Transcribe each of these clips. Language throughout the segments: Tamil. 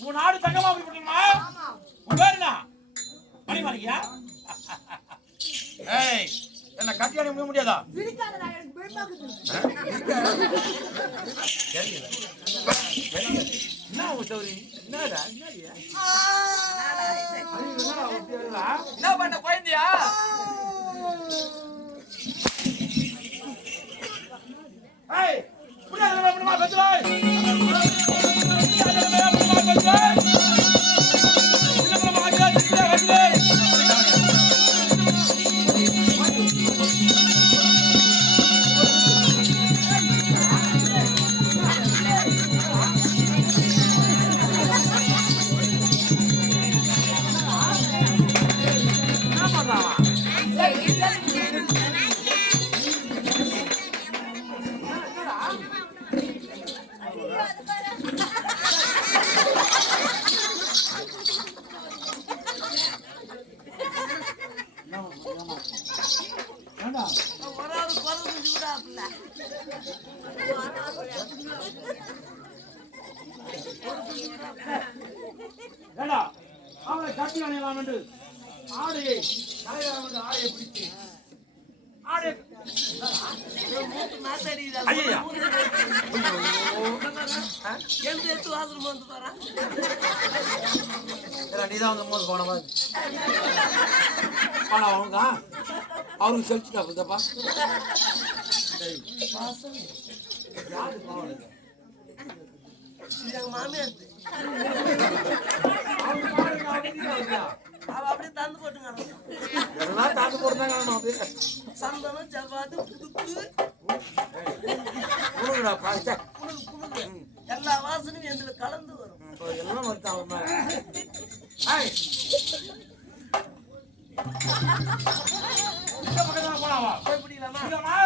உன் நாடு தங்கமா போட்டுமா? உன் பேர் என்ன? மணிமாரியா? ஏய், என்ன கட்டியாடி முடிய முடியாதா? விரிக்காதடா, எனக்கு பயமாக்குது. என்ன உசௌரி? என்னடா? என்னடியா? என்ன பண்ண போயிந்தியா? ஏய், புடியாத நம்மமா பச்சோய். ஏடா அவனை கட்டி அணையலாம் என்று ஆடையை தலைவரம் என்று ஆடையை பிடித்து ஆடை ஐயா நீதான் வந்து மோது போனவா அவங்க அவருக்கு செலுத்திட்டா புரிதப்பா யாரு பாவம் மாமியார் அவ அப்படியே தந்து போட்டுங்க எல்லாம் தாக்கு போட்டுதாங்க அப்படியே சந்தனம் ஜவ்வாது புதுப்பு எல்லா வாசனையும் எதுல கலந்து வரும் எல்லாம் வருத்தான் போனாவா போய் பிடிக்கலாமா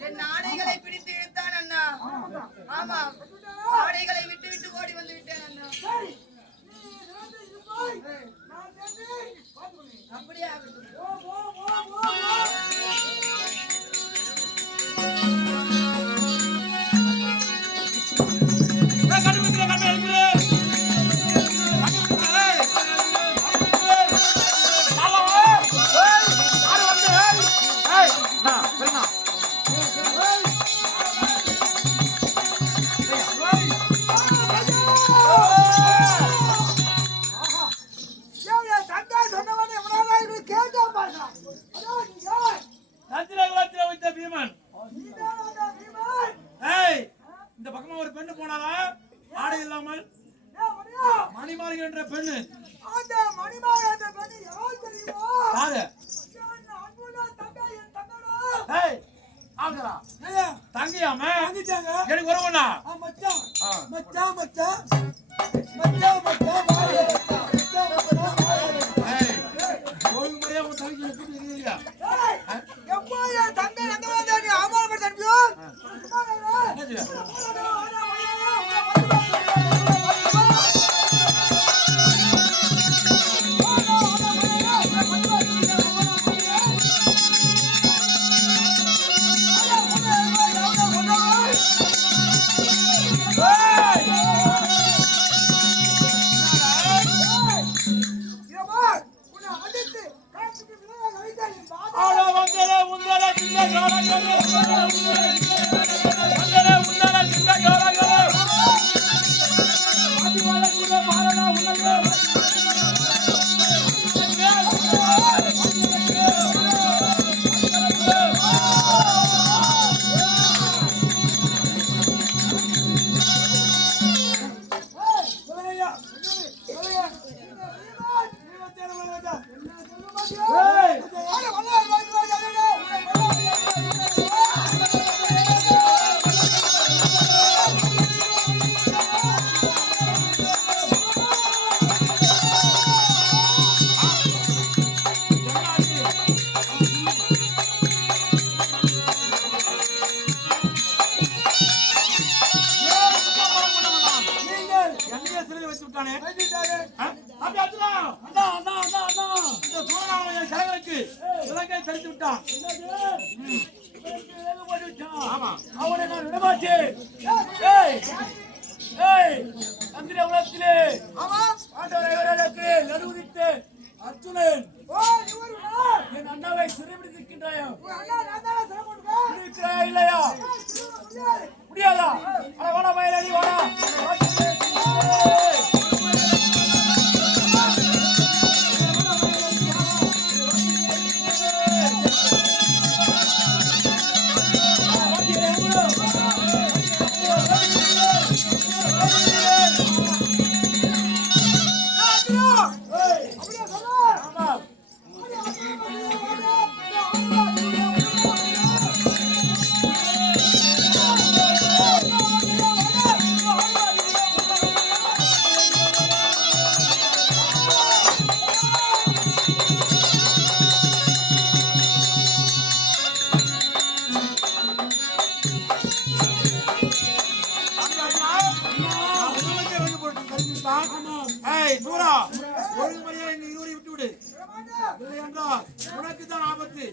என் ஆடைகளை பிடித்து இழுத்தான் அண்ணா. ஆமா, ஆடைகளை விட்டு விட்டு ஓடி வந்து விட்டேன் அண்ணா. அப்படியே உறவுனா மச்சான் மச்சான் மச்சான் மச்சான் மச்சான் வாயே மச்சான் மச்சான் வாயே ஒரு முறையா உன் தங்கச்சி கூட்டி இல்லையா எப்போ என் தங்கை எங்க வந்தா நீ ஆமால தம்பியோ அவனை நான் விடமாட்டேன். அந்திர உலகத்திலே ஆண்டவரைவர்களுக்கு நடுவுதித்து அர்ஜுனன் என் அண்ணாவை சிறைபிடித்திருக்கின்றாயா இல்லையா? முடியாதா? வாடா மயிலாடி வாடா. உனக்கு தான் ஆபத்து.